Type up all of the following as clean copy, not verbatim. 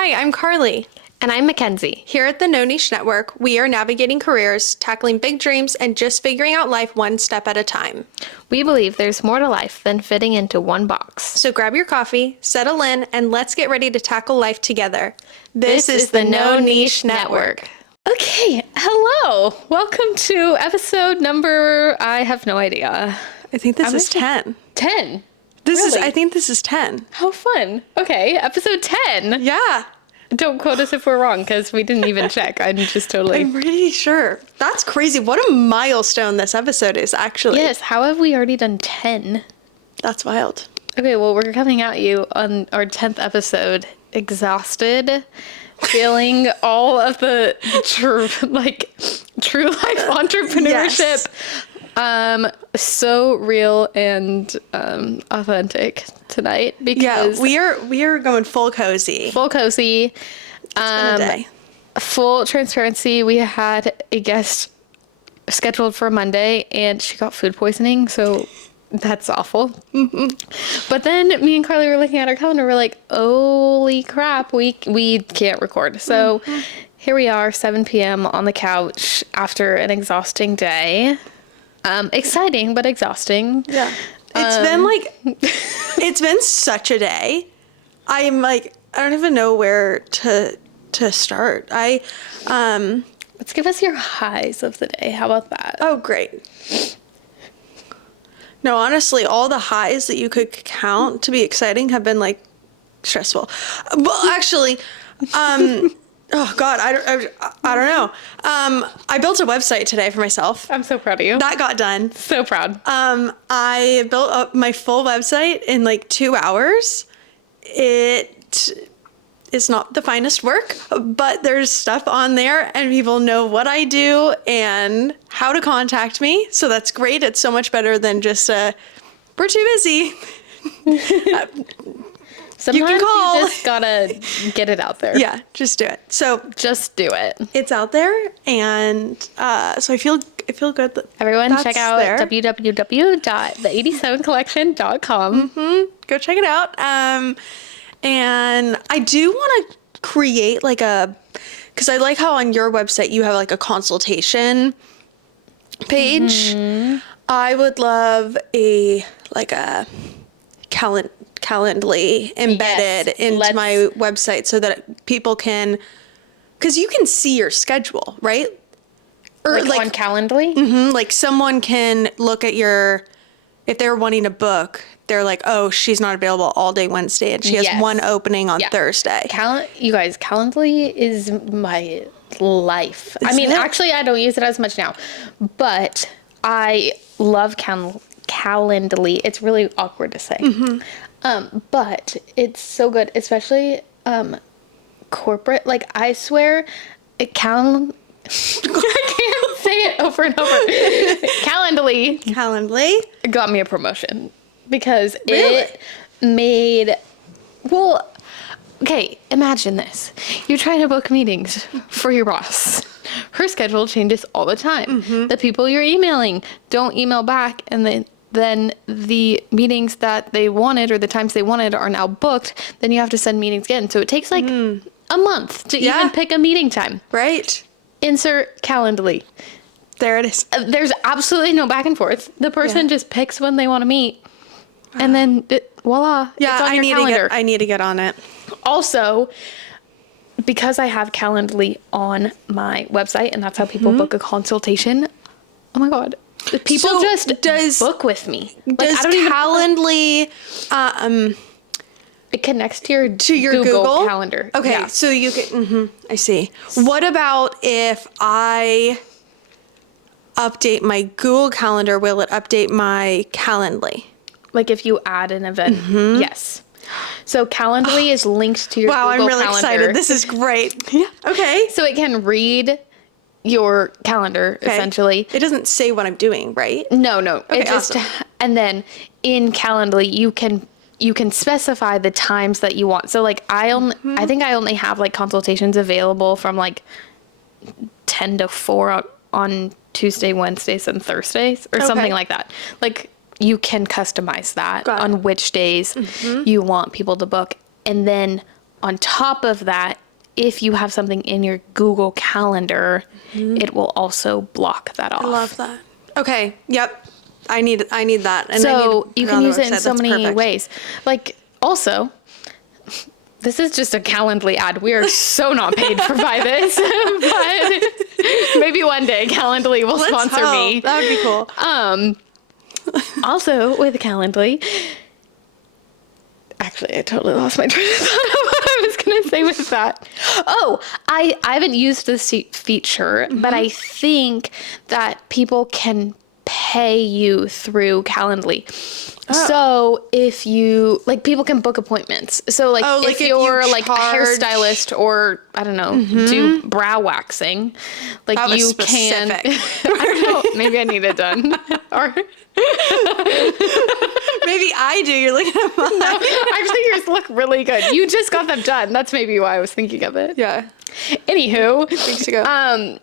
Hi, I'm Karlie. And I'm Makenzie. Here at the No Niche Network, we are navigating careers, tackling big dreams, and just figuring out life one step at a time. We believe there's more to life than fitting into one box. So grab your coffee, settle in, and let's get ready to tackle life together. This is the No Niche Network. Okay, hello. Welcome to episode number, I have no idea. I think this is 10. 10? I think this is 10. How fun. Okay, episode 10. Yeah. Don't quote us if we're wrong, because we didn't even check. I'm just totally... I'm pretty sure. That's crazy. What a milestone this episode is, actually. Yes, how have we already done 10? That's wild. Okay, well, we're coming at you on our 10th episode, exhausted, feeling all of the true life entrepreneurship. Yes. So real and authentic tonight because we are going full cozy. Full cozy. It's been a day. Full transparency. We had a guest scheduled for Monday and she got food poisoning, so that's awful. Mm-hmm. But then me and Karlie were looking at our calendar. We're like, holy crap, we can't record. So here we are, 7 p.m. on the couch after an exhausting day. Exciting, but exhausting. Yeah. It's been such a day. I'm like, I don't even know where to start. Let's give us your highs of the day. How about that? Oh, great. No, honestly, all the highs that you could count to be exciting have been like stressful. Well, actually, oh God, I don't know. I built a website today for myself. I'm so proud of you. That got done. So proud. I built up my full website in like 2 hours. It is not the finest work, but there's stuff on there and people know what I do and how to contact me. So that's great. It's so much better than just we're too busy. Sometimes you just gotta get it out there. Yeah, just do it. So just do it. It's out there, and so I feel good. That everyone, check out there. www.the87collection.com. Go check it out. And I do want to create because I like how on your website you have like a consultation page. Mm-hmm. I would love a Calendly embedded into my website so that people can, because you can see your schedule, right? Or like on Calendly? Mm-hmm, like someone can look at if they're wanting to book, they're like, oh, she's not available all day Wednesday and she has one opening on Thursday. You guys, Calendly is my life. Actually, I don't use it as much now, but I love Calendly. It's really awkward to say. Mm-hmm. But it's so good, especially corporate. Like, I swear, I can't say it over and over. Calendly got me a promotion because it made, okay, imagine this. You're trying to book meetings for your boss. Her schedule changes all the time. Mm-hmm. The people you're emailing don't email back, and then the meetings that they wanted or the times they wanted are now booked. Then you have to send meetings again. So it takes like a month to even pick a meeting time. Right. Insert Calendly. There it is. There's absolutely no back and forth. The person just picks when they want to meet. And then voila. Yeah, it's on your calendar. I need to get on it. Also, because I have Calendly on my website and that's how people book a consultation. Oh my God. People book with me. Does Calendly it connects to your Google Calendar. Okay, so you can I see. What about if I update my Google Calendar, will it update my Calendly? Like if you add an event. Yes. So Calendly is linked to your Google Calendar. Wow, I'm really excited. This is great. Yeah. Okay. So it can read your calendar, essentially. It doesn't say what I'm doing, right? No. Okay, it just awesome. And then in Calendly you can specify the times that you want. So like I think I only have like consultations available from like 10 to 4 on Tuesday, Wednesdays, and Thursdays or something like that. Like you can customize that on which days you want people to book. And then on top of that, if you have something in your Google Calendar, it will also block that off. I love that. Okay. Yep. I need that. And So you can use it in website. so That's many perfect. ways. Like, also, this is just a Calendly ad. We are so not paid by this, but maybe one day Calendly will Let's sponsor hope. me. That would be cool. Also, with Calendly, actually, I totally lost my train of thought of what I was going to say with that. Oh, I haven't used this feature, but I think that people can pay you through Calendly. So if you, like, people can book appointments. So, like, if you're, like, a hairstylist or, I don't know, do brow waxing, like, That was you specific. can, I don't know, maybe I need it done. Or Maybe I do. You're looking at mine. no, actually, yours look really good. You just got them done. That's maybe why I was thinking of it. Yeah. Anywho, Weeks ago.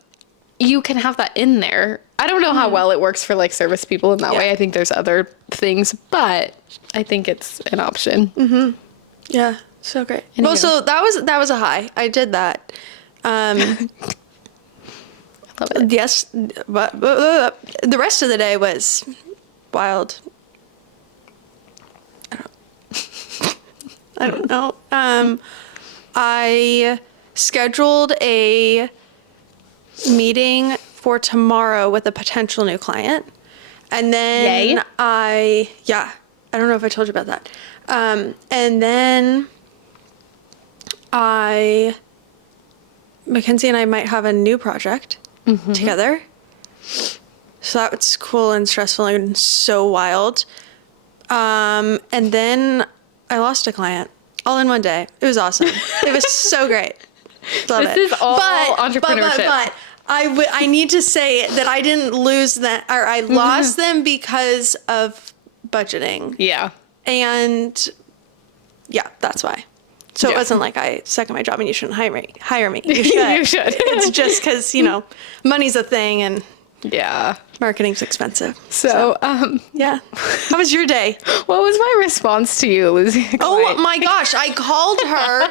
you can have that in there. I don't know how well it works for like service people in that way. I think there's other things, but I think it's an option. Yeah. So great. Anywho. Well, so that was a high. I did that. I love it. Yes, but the rest of the day was wild. I don't know. I scheduled a meeting for tomorrow with a potential new client. And then Yay. I don't know if I told you about that. And then Makenzie and I might have a new project together. So that was cool and stressful and so wild. And then I lost a client all in one day. It was awesome. It was so great. Love it. This is all entrepreneurship. But I need to say that I didn't lose that, or I lost them because of budgeting. Yeah. And yeah, that's why. So it wasn't like I suck at my job and you shouldn't hire me. You should. You should. It's just because, money's a thing and Yeah. marketing's expensive. So, Yeah. How was your day? what was my response to you, losing a Oh client? my gosh, I called her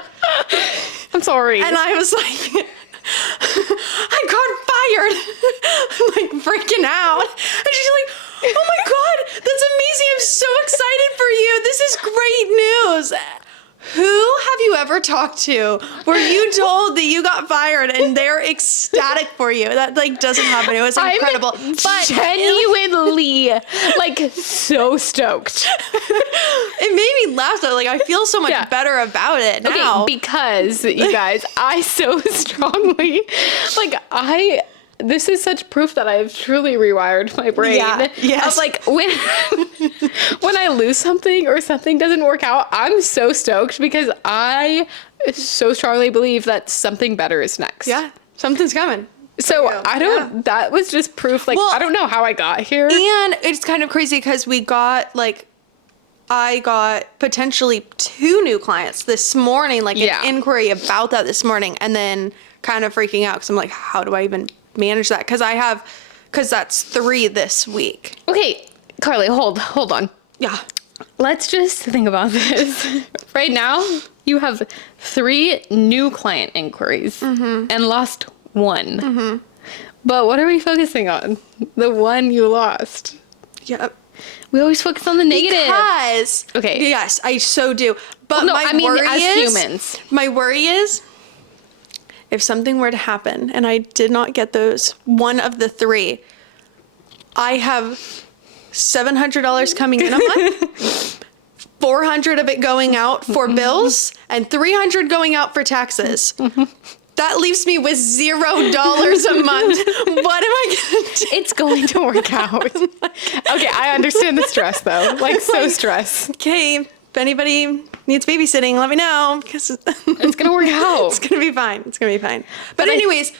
I'm sorry. and I was like, I got fired. I'm like freaking out. And she's like, oh my God, that's amazing. I'm so excited for you. This is great news. Who have you ever talked to where you told that you got fired and they're ecstatic for you? That doesn't happen. It was incredible. But genuinely, like, so stoked. It made me laugh though. Like I feel so much better about it now. Okay, because, you guys, I so strongly, this is such proof that I've truly rewired my brain. Yeah, yes. Of like when I lose something or something doesn't work out, I'm so stoked because I so strongly believe that something better is next. Yeah, something's coming. So that was just proof. Like, I don't know how I got here. And it's kind of crazy because I got potentially 2 new clients this morning, like an inquiry about that this morning, and then kind of freaking out because I'm like, how do I even manage that? Because that's 3 this week. Okay, Karlie, hold on. Yeah. Let's just think about this. Right now, you have 3 new client inquiries and lost 1. But what are we focusing on? The one you lost. Yep. We always focus on the negative. Because yes, I so do. But worry as is, humans. My worry is if something were to happen and I did not get those one of the 3, I have $700 coming in a month, 400 of it going out for bills, and 300 going out for taxes. That leaves me with $0 a month. What am I gonna do? It's going to work out. Okay, I understand the stress though. So stress. Okay, if anybody needs babysitting, let me know because It's gonna work out. It's gonna be fine. It's gonna be fine. But anyways,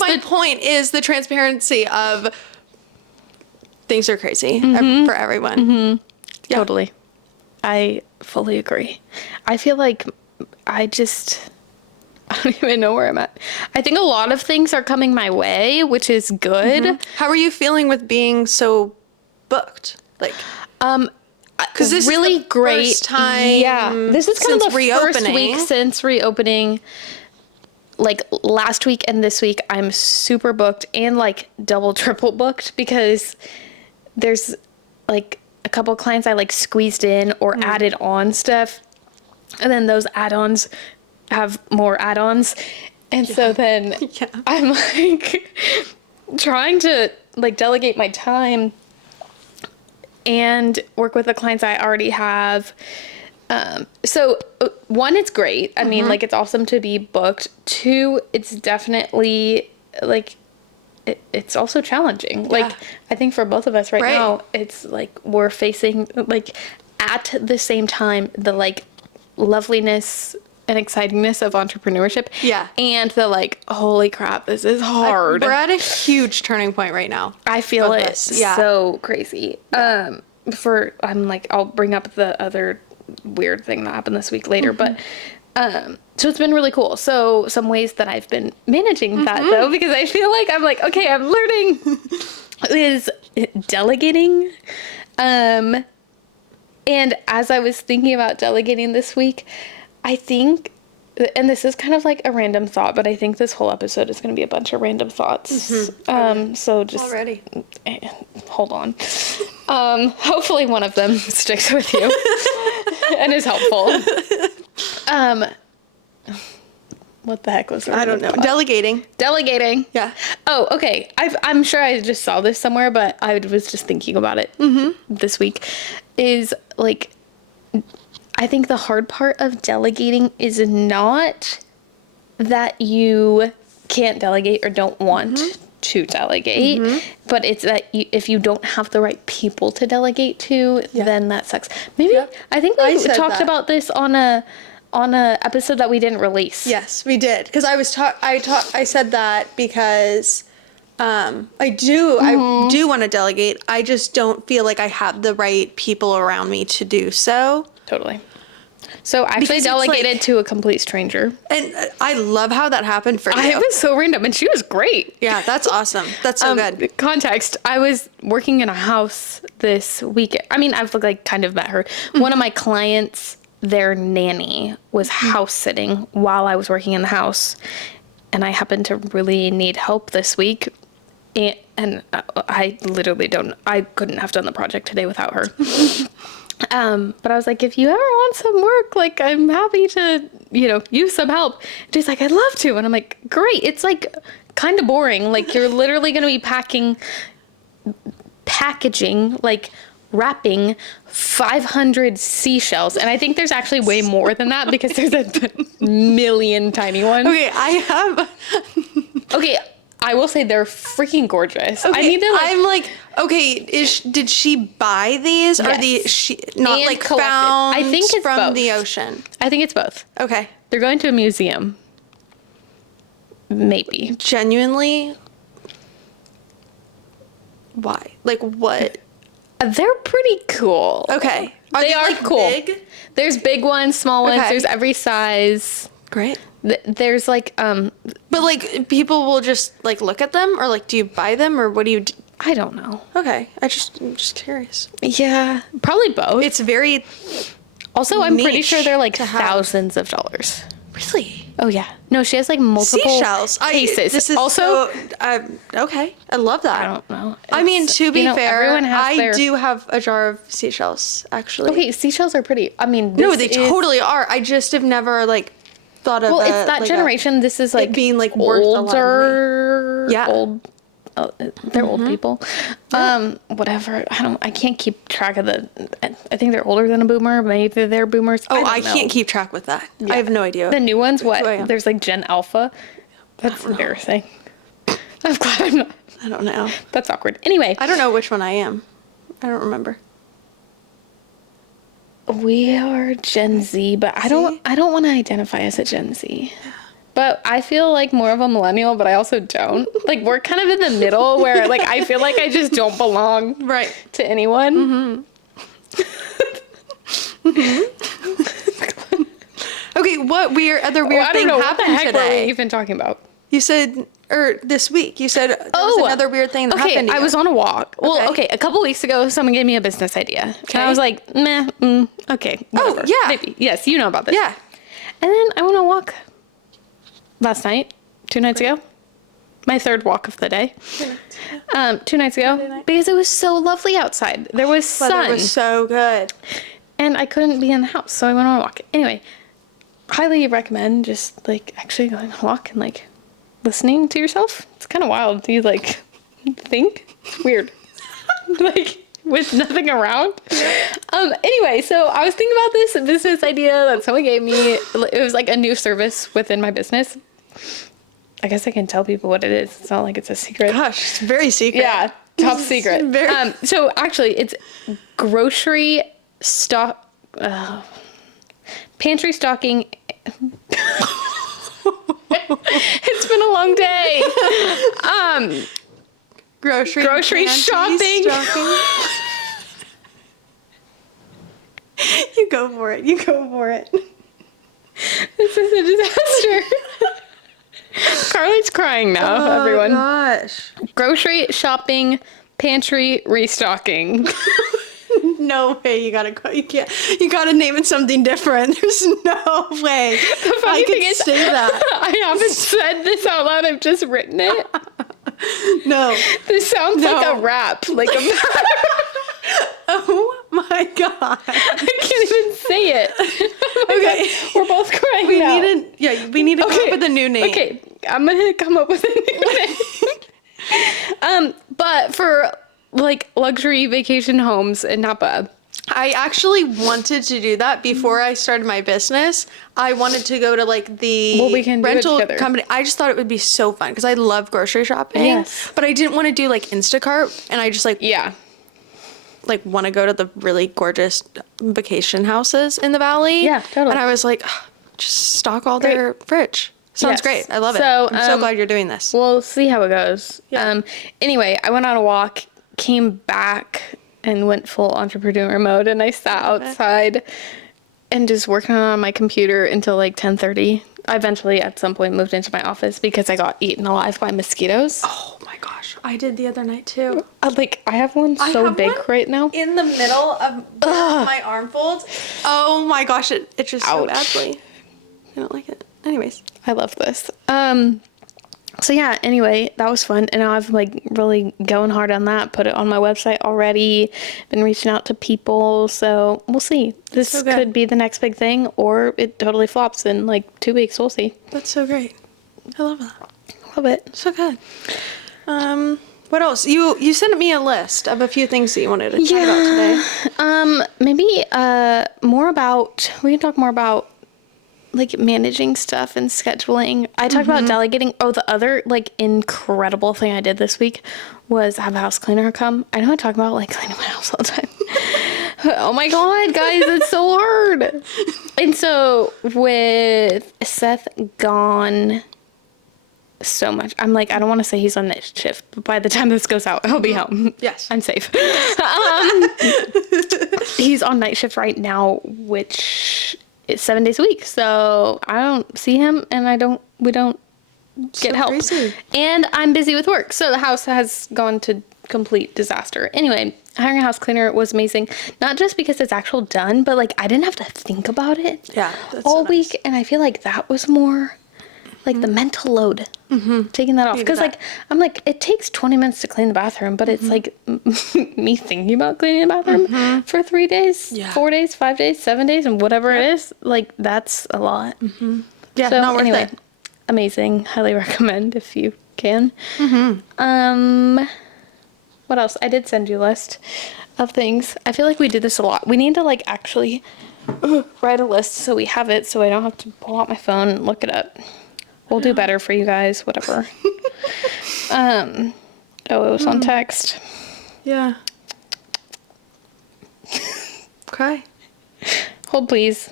my point is the transparency of things are crazy for everyone. Yeah. Totally. I fully agree. I feel like I don't even know where I'm at. I think a lot of things are coming my way, which is good. How are you feeling with being so booked? Because this really is the great first time. Yeah, this is kind of the reopening. first week since reopening. Like last week and this week, I'm super booked and like double, triple booked because there's like a couple clients I like squeezed in or added on stuff. And then those add-ons have more add-ons. And so then I'm like trying to like delegate my time and work with the clients I already have. So one, it's great. I mean, like, it's awesome to be booked. Two, it's definitely like, it's also challenging. Like, I think for both of us right now, it's like we're facing like at the same time, the like loveliness and excitingness of entrepreneurship. Yeah. And the like, holy crap, this is hard. We're at a huge turning point right now. I feel it so crazy. I'm like, I'll bring up the other weird thing that happened this week later, but so it's been really cool. So some ways that I've been managing that though, because I feel like I'm like, okay, I'm learning is delegating. And as I was thinking about delegating this week, I think, and this is kind of like a random thought, but I think this whole episode is going to be a bunch of random thoughts. So just hold on. Hopefully one of them sticks with you and is helpful. What the heck was that? I don't know. Delegating. Yeah. Oh, okay. I'm sure I just saw this somewhere, but I was just thinking about it this week. Is like, I think the hard part of delegating is not that you can't delegate or don't want to delegate, but it's that if you don't have the right people to delegate to, then that sucks. Maybe I think we talked about this on a episode that we didn't release. Yes, we did. Because I said that because I do want to delegate. I just don't feel like I have the right people around me to do so. Totally. So I actually delegated to a complete stranger. And I love how that happened for you. It was so random, and she was great. Yeah, that's awesome. That's so good. Context, I was working in a house this week. I mean, I've like kind of met her. One of my clients, their nanny was house sitting while I was working in the house. And I happened to really need help this week. And I literally I couldn't have done the project today without her. But I was like, if you ever want some work, like, I'm happy to, use some help. And she's like, I'd love to. And I'm like, great. It's like kind of boring. Like, you're literally going to be packaging, like wrapping 500 seashells. And I think there's actually way more than that because there's a million tiny ones. Okay, I will say they're freaking gorgeous. Okay, I need to I'm like, okay, did she buy these? Yes. Or she not and like collected. Found I think it's from both. The ocean? I think it's both. Okay. They're going to a museum. Maybe. Genuinely? Why? Like what? They're pretty cool. Okay. They are like cool. Big? There's big ones, small ones. There's every size. Great. There's like but like people will just like look at them, or like do you buy them, or what do you do? I don't know. Okay, I'm just curious. Yeah, probably both. It's very also I'm pretty sure they're like thousands of dollars. Really? Oh yeah. No, she has like multiple seashells cases. This is also okay. I love that. I don't know. I mean, to be fair, I do have a jar of seashells actually. Okay, seashells are pretty. I mean, no, they totally are. I just have never like thought of. Well, it's that like generation. This is like being like older. Yeah. Old. They're old people. Yeah. Whatever. I can't keep track of I think they're older than a boomer. Maybe they're boomers. Oh, I can't keep track with that. Yeah. I have no idea. The new ones, what? There's like Gen Alpha. That's embarrassing. I'm glad I'm not. I don't know. That's awkward. Anyway. I don't know which one I am. I don't remember. We are Gen Z, but I don't want to identify as a Gen Z. Yeah. But I feel like more of a millennial, but I also don't. Like, we're kind of in the middle where, like, I feel like I just don't belong to anyone. Okay, what other weird thing happened today? What the heck were we even talking about? You said, or this week, you said there was another weird thing that happened to you. I was on a walk. Well, okay, a couple weeks ago, someone gave me a business idea. Okay. And I was like, meh, okay, whatever. Oh, yeah. Maybe. Yes, you know about this. Yeah. And then I went on a walk last night, 2 nights ago. My third walk of the day. 2 nights ago. Because it was so lovely outside. There was sun. Weather was so good. And I couldn't be in the house, so I went on a walk. Anyway, highly recommend just, like, actually going on a walk and, like, listening to yourself. It's kind of wild. Do you, like, think? It's weird. Like, with nothing around. Anyway, so I was thinking about this business idea that someone gave me. It was, like, a new service within my business. I guess I can tell people what it is. It's not like it's a secret. Gosh, it's very secret. Yeah, top secret. So actually, it's grocery stock, pantry stocking. It's been a long day. Grocery shopping. You go for it. You go for it. This is a disaster. Carly's crying now, everyone. Oh, gosh. Grocery shopping, pantry restocking. No way you gotta go. You can't. You gotta name it something different. There's no way The funny I thing could is, say that. I haven't said this out loud. I've just written it. No. This sounds like a rap. Like a Oh my god. I can't even say it. Okay, we're both crying now. We need to come up with a new name. Okay, I'm gonna come up with a new name. But for like luxury vacation homes in Napa. I actually wanted to do that before I started my business. I wanted to go to like the rental company. I just thought it would be so fun because I love grocery shopping. Yes. But I didn't want to do like Instacart, and I just like want to go to the really gorgeous vacation houses in the valley. Yeah, totally. And I was like, just stock all their fridge. Sounds great. I love it. I'm so glad you're doing this. We'll see how it goes. Yeah. Anyway, I went on a walk, came back, and went full entrepreneur mode, and I sat outside and just working on my computer until like 10:30. I eventually at some point moved into my office because I got eaten alive by mosquitoes. Oh my gosh. I did the other night too. I have one so big right now. In the middle of my arm folds. Oh my gosh, it itches so badly. I don't like it. Anyways. I love this. So yeah, anyway, that was fun. And now I've like really going hard on that. Put it on my website already. Been reaching out to people. So we'll see. This could be the next big thing, or it totally flops in like 2 weeks. We'll see. That's so great. I love that. Love it. So good. What else? You sent me a list of a few things that you wanted to talk about today. Maybe we can talk more about like managing stuff and scheduling. I talked about delegating. Oh, the other like incredible thing I did this week was have a house cleaner come. I know I talk about like cleaning my house all the time. Oh my god, guys, it's so hard. And so with Seth gone so much, I'm like, I don't want to say he's on night shift, but by the time this goes out, he'll be home. Yes, I'm safe. He's on night shift right now, which is 7 days a week. So I don't see him, and we don't get help. Crazy. And I'm busy with work, so the house has gone to complete disaster. Anyway, hiring a house cleaner was amazing. Not just because it's actual done, but like I didn't have to think about it all week, and I feel like that was more like the mental load, taking that off. Because like I'm like, it takes 20 minutes to clean the bathroom, but it's like me thinking about cleaning the bathroom for 3 days, 4 days, 5 days, 7 days, and whatever it is. Like that's a lot. Yeah, so not worth anyway, it. Amazing. Highly recommend if you can. What else? I did send you a list of things. I feel like we did this a lot. We need to like actually write a list so we have it, so I don't have to pull out my phone and look it up. We'll do better for you guys, whatever. It was on text. Yeah. Okay. Hold please.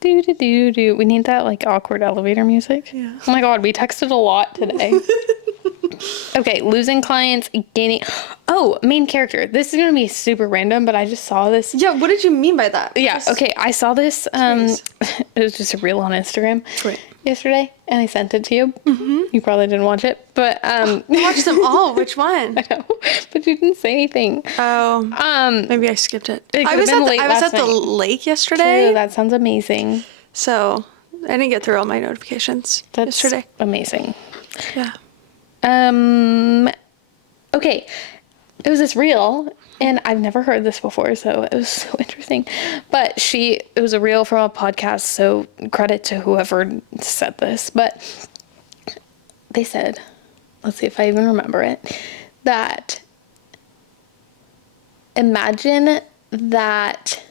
Do. We need that like awkward elevator music. Yeah. Oh my god, we texted a lot today. Okay, losing clients, gaining. Oh, main character. This is gonna be super random, but I just saw this. Yeah, what did you mean by that? Yeah. Okay, I saw this. Curious. It was just a reel on Instagram Right. yesterday, and I sent it to you. Mm-hmm. You probably didn't watch it, but I watched them all. Which one? no, but you didn't say anything. Oh. Maybe I skipped it. It I could've was been at late I was last at the night. lake yesterday. True, that sounds amazing. So I didn't get through all my notifications That's yesterday. amazing. Yeah. Okay, it was this reel, and I've never heard this before, so it was so interesting. But it was a reel from a podcast, so credit to whoever said this. But they said, let's see if I even remember it, that imagine that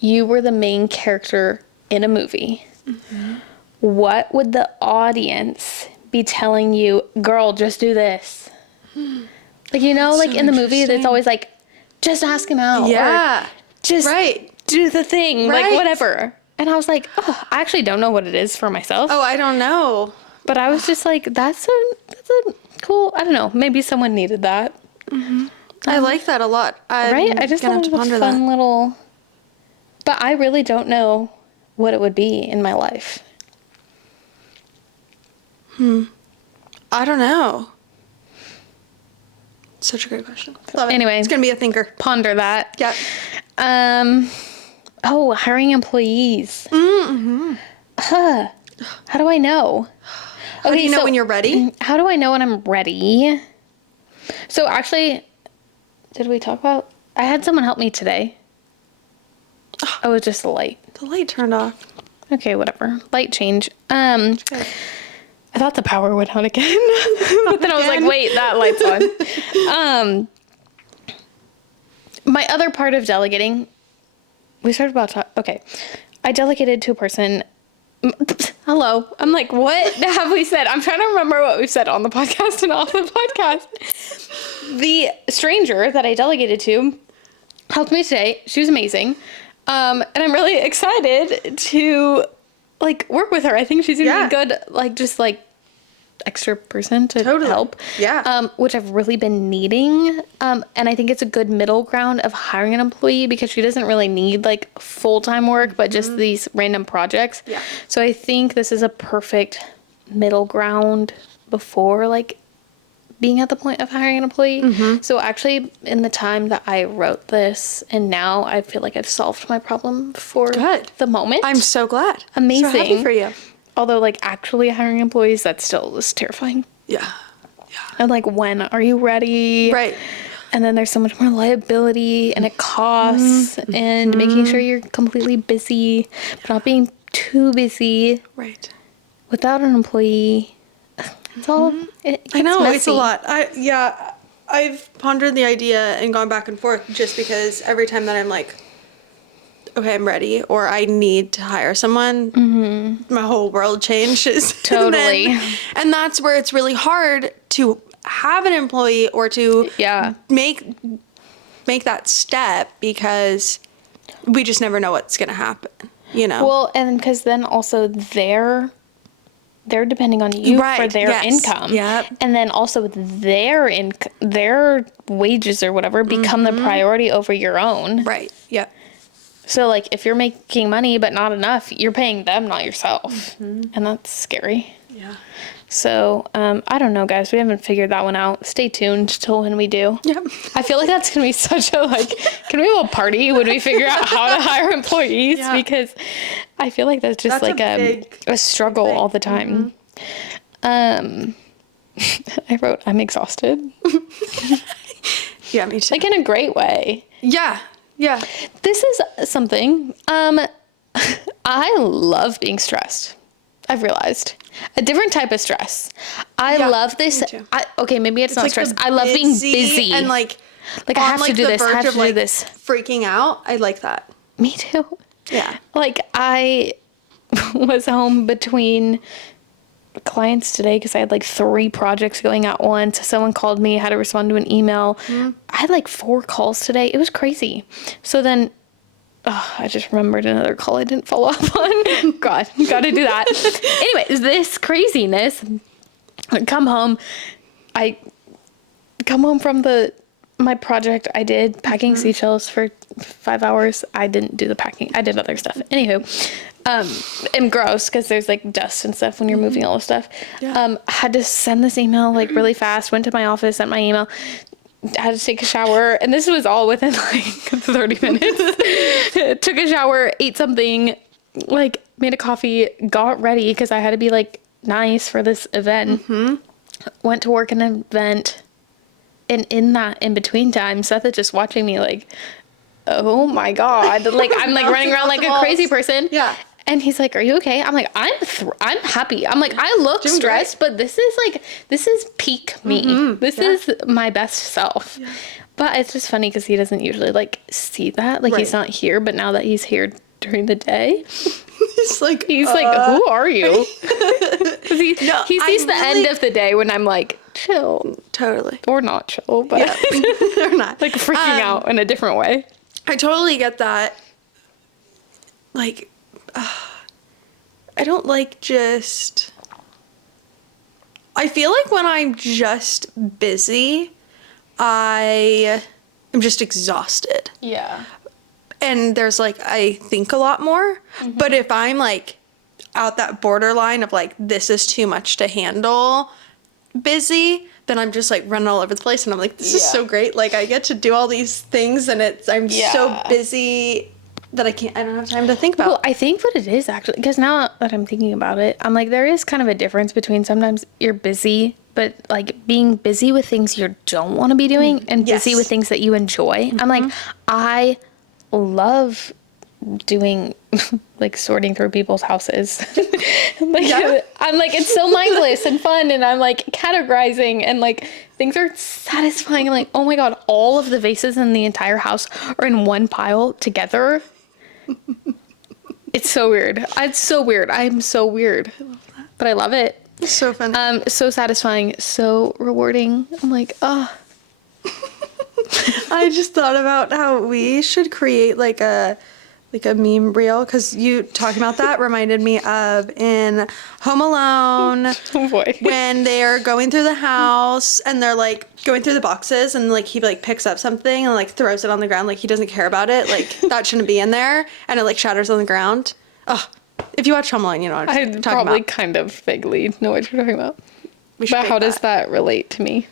you were the main character in a movie. Mm-hmm. What would the audience be telling you, girl, just do this? Like, you know, like so in the movie, interesting. it's always like, just ask him out. Yeah. Or just Right. do the thing. Like, Right. whatever. And I was like, oh, I actually don't know what it is for myself. Oh, I don't know. But I was just like, that's a cool, I don't know. Maybe someone needed that. Mm-hmm. I like that a lot. Right? I just thought it was a fun little, but I really don't know what it would be in my life. I don't know. Such a great question. Love it. Anyway. It's going to be a thinker. Ponder that. Yep. Oh, hiring employees. Mm-hmm. How do I know? How do you know when you're ready? How do I know when I'm ready? So actually, did we talk about? I had someone help me today. Oh, it was just the light. The light turned off. Okay, whatever. Light change. Okay. I thought the power went out again, but then I was like, wait, that light's on. My other part of delegating, we started about okay. I delegated to a person. Hello. I'm like, what have we said? I'm trying to remember what we've said on the podcast and off the podcast. The stranger that I delegated to helped me today. She was amazing. And I'm really excited to like work with her. I think she's gonna be good, like just like extra person to help. Yeah. Which I've really been needing. And I think it's a good middle ground of hiring an employee because she doesn't really need like full-time work, but just these random projects. Yeah. So I think this is a perfect middle ground before like being at the point of hiring an employee. Mm-hmm. So actually in the time that I wrote this and now I feel like I've solved my problem for the moment. I'm so glad. Amazing. So happy for you. Although like actually hiring employees, that still is terrifying. Yeah. And like, when are you ready? Right. And then there's so much more liability and it costs and making sure you're completely busy, but not being too busy. Right. Without an employee. It's all, it gets I know, messy. it's a lot. I've pondered the idea and gone back and forth just because every time that I'm like, okay, I'm ready, or I need to hire someone, my whole world changes. Totally. And that's where it's really hard to have an employee or to make that step because we just never know what's going to happen, you know? Well, and because then also they're depending on you for their income. Yep. And then also their wages or whatever become the priority over your own. Right. Yep. So like if you're making money but not enough, you're paying them, not yourself. And that's scary. Yeah. So, I don't know, guys. We haven't figured that one out. Stay tuned till when we do. Yep. I feel like that's going to be such a, like, can we have a party when we figure out how to hire employees? Yeah. Because I feel like that's just like a struggle all the time. I wrote, I'm exhausted. Yeah, me too. Like in a great way. Yeah. Yeah. This is something, I love being stressed. I've realized a different type of stress. I love this. Okay, maybe it's not like stress. I love being busy and like I have to do this. I have to do this. Freaking out. I like that. Me too. Yeah. Like I was home between clients today because I had like 3 projects going at once. Someone called me, had to respond to an email. I had like 4 calls today. It was crazy. So then I just remembered another call I didn't follow up on. God, gotta do that. Anyway, this craziness. I come home, I come home from my project I did, packing seashells for 5 hours. I didn't do the packing. I did other stuff. Anywho, and gross because there's like dust and stuff when you're moving all the stuff. Yeah. Had to send this email like really fast, went to my office, sent my email, had to take a shower, and this was all within like 30 minutes. Took a shower, ate something, like made a coffee, got ready because I had to be like nice for this event. Went to work an event, and in that in between time, Seth is just watching me like, oh my god, like I'm like running around like a crazy person. Yeah. And he's like, are you okay? I'm like, I'm happy. I'm like, I look Doing stressed, great. but this is peak me. This is my best self. Yeah. But it's just funny because he doesn't usually like see that. Like he's Right. not here, but now that he's here during the day, He's like, he's like, who are you? 'Cause he sees the end really- of the day when I'm like, chill. Totally. Or not chill, but Yeah. Or not. like freaking out in a different way. I totally get that. Like, I don't like just. I feel like when I'm just busy, I am just exhausted. Yeah. And there's like, I think a lot more. But if I'm like out that borderline of like, this is too much to handle busy, then I'm just like running all over the place. And I'm like, this is Yeah. so great. Like, I get to do all these things and I'm so Yeah. busy that I don't have time to think about. Well, I think what it is actually, because now that I'm thinking about it, I'm like, there is kind of a difference between sometimes you're busy, but like being busy with things you don't want to be doing and busy Yes. with things that you enjoy. I'm like, I love doing like sorting through people's houses. Like, Yeah. I'm like, it's so mindless and fun, and I'm like categorizing, and like things are satisfying. Like, oh my god, all of the vases in the entire house are in one pile together. It's so weird. It's so weird. I'm so weird, but I love it. It's so fun. So satisfying, so rewarding. I'm like, oh. I just thought about how we should create like a meme reel, because you talking about that reminded me of in Home Alone Oh boy. when they're going through the house and they're like going through the boxes and like he like picks up something and like throws it on the ground, like he doesn't care about it, like that shouldn't be in there, and it like shatters on the ground. Oh, if you watch Home Alone, you know what I I'm talking probably about. kind of vaguely know what you're talking about. We should But make how does that relate to me?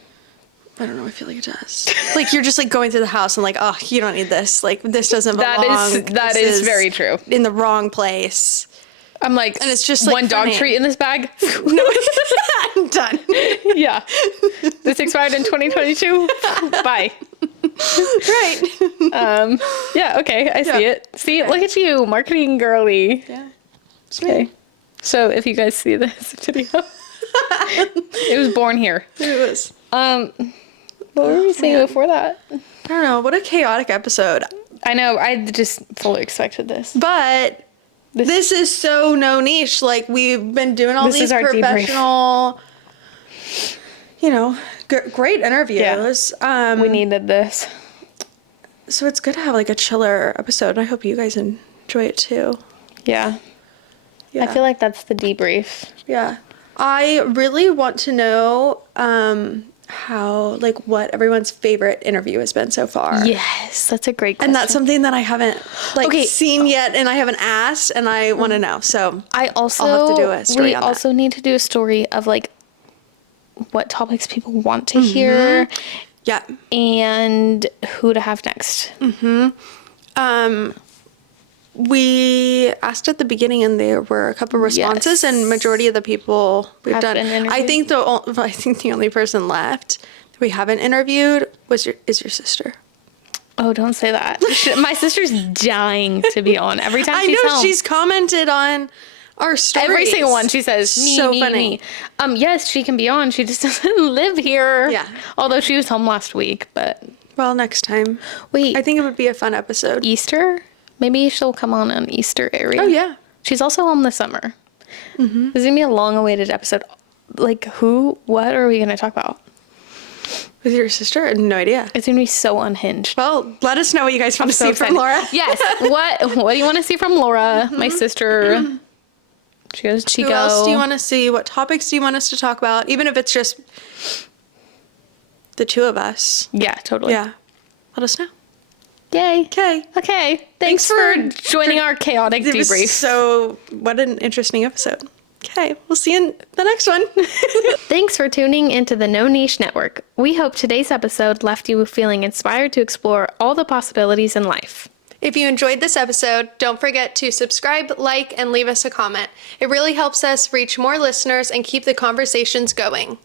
I don't know. I feel like it does. Like you're just like going through the house and like, oh, you don't need this. Like this doesn't belong. That This is very true. in the wrong place. I'm like, And it's just, like, one dog funny. treat in this bag. I'm done. Yeah, this expired in 2022. Bye. Right. Yeah. Okay. I see Yeah. it. See, look at you, marketing girly. Yeah. Okay. So if you guys see this video, it was born here. It was. What were we saying man. before that? I don't know. What a chaotic episode. I know. I just fully expected this. But this is so no niche. Like we've been doing all This is these our debrief. professional, you know, great interviews. We needed this. So it's good to have like a chiller episode. And I hope you guys enjoy it too. Yeah. Yeah. I feel like that's the debrief. Yeah. I really want to know how, like, what everyone's favorite interview has been so far. Yes, that's a great question. And that's something that I haven't, like, Okay. seen yet, and I haven't asked, and I want to know. So I also I'll have to do a story we on that. also need to do a story of like what topics people want to hear yeah. and who to have next. We asked at the beginning, and there were a couple responses, Yes. and majority of the people we've Have done. been interviewed. I think the only person left that we haven't interviewed is your sister. Oh, don't say that. My sister's dying to be on every time I she's know home. she's commented on our stories. Every single one she says, me, So me, funny. me. Yes, she can be on. She just doesn't live here. Yeah. Although she was home last week, but Well, next time. wait, I think it would be a fun episode. Easter? Maybe she'll come on Easter area. Oh, yeah. She's also home this summer. Mm-hmm. This is gonna be a long-awaited episode. Like, what are we gonna talk about? With your sister? I have no idea. It's gonna be so unhinged. Well, let us know what you guys want to see excited. from Laura. Yes. What do you want to see from Laura, my sister? She goes Chico. Who else do you want to see? What topics do you want us to talk about? Even if it's just the two of us. Yeah, totally. Yeah. Let us know. Yay. Okay. Okay. Thanks for joining our chaotic It was debrief. So, what an interesting episode. Okay, we'll see you in the next one. Thanks for tuning into the No Niche Network. We hope today's episode left you feeling inspired to explore all the possibilities in life. If you enjoyed this episode, don't forget to subscribe, like, and leave us a comment. It really helps us reach more listeners and keep the conversations going.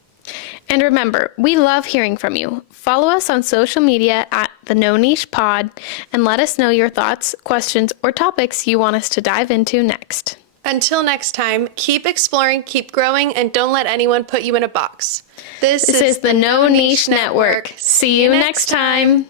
And remember, we love hearing from you. Follow us on social media at the No Niche Pod and let us know your thoughts, questions, or topics you want us to dive into next. Until next time, keep exploring, keep growing, and don't let anyone put you in a box. This is the No Niche Network. See you next time.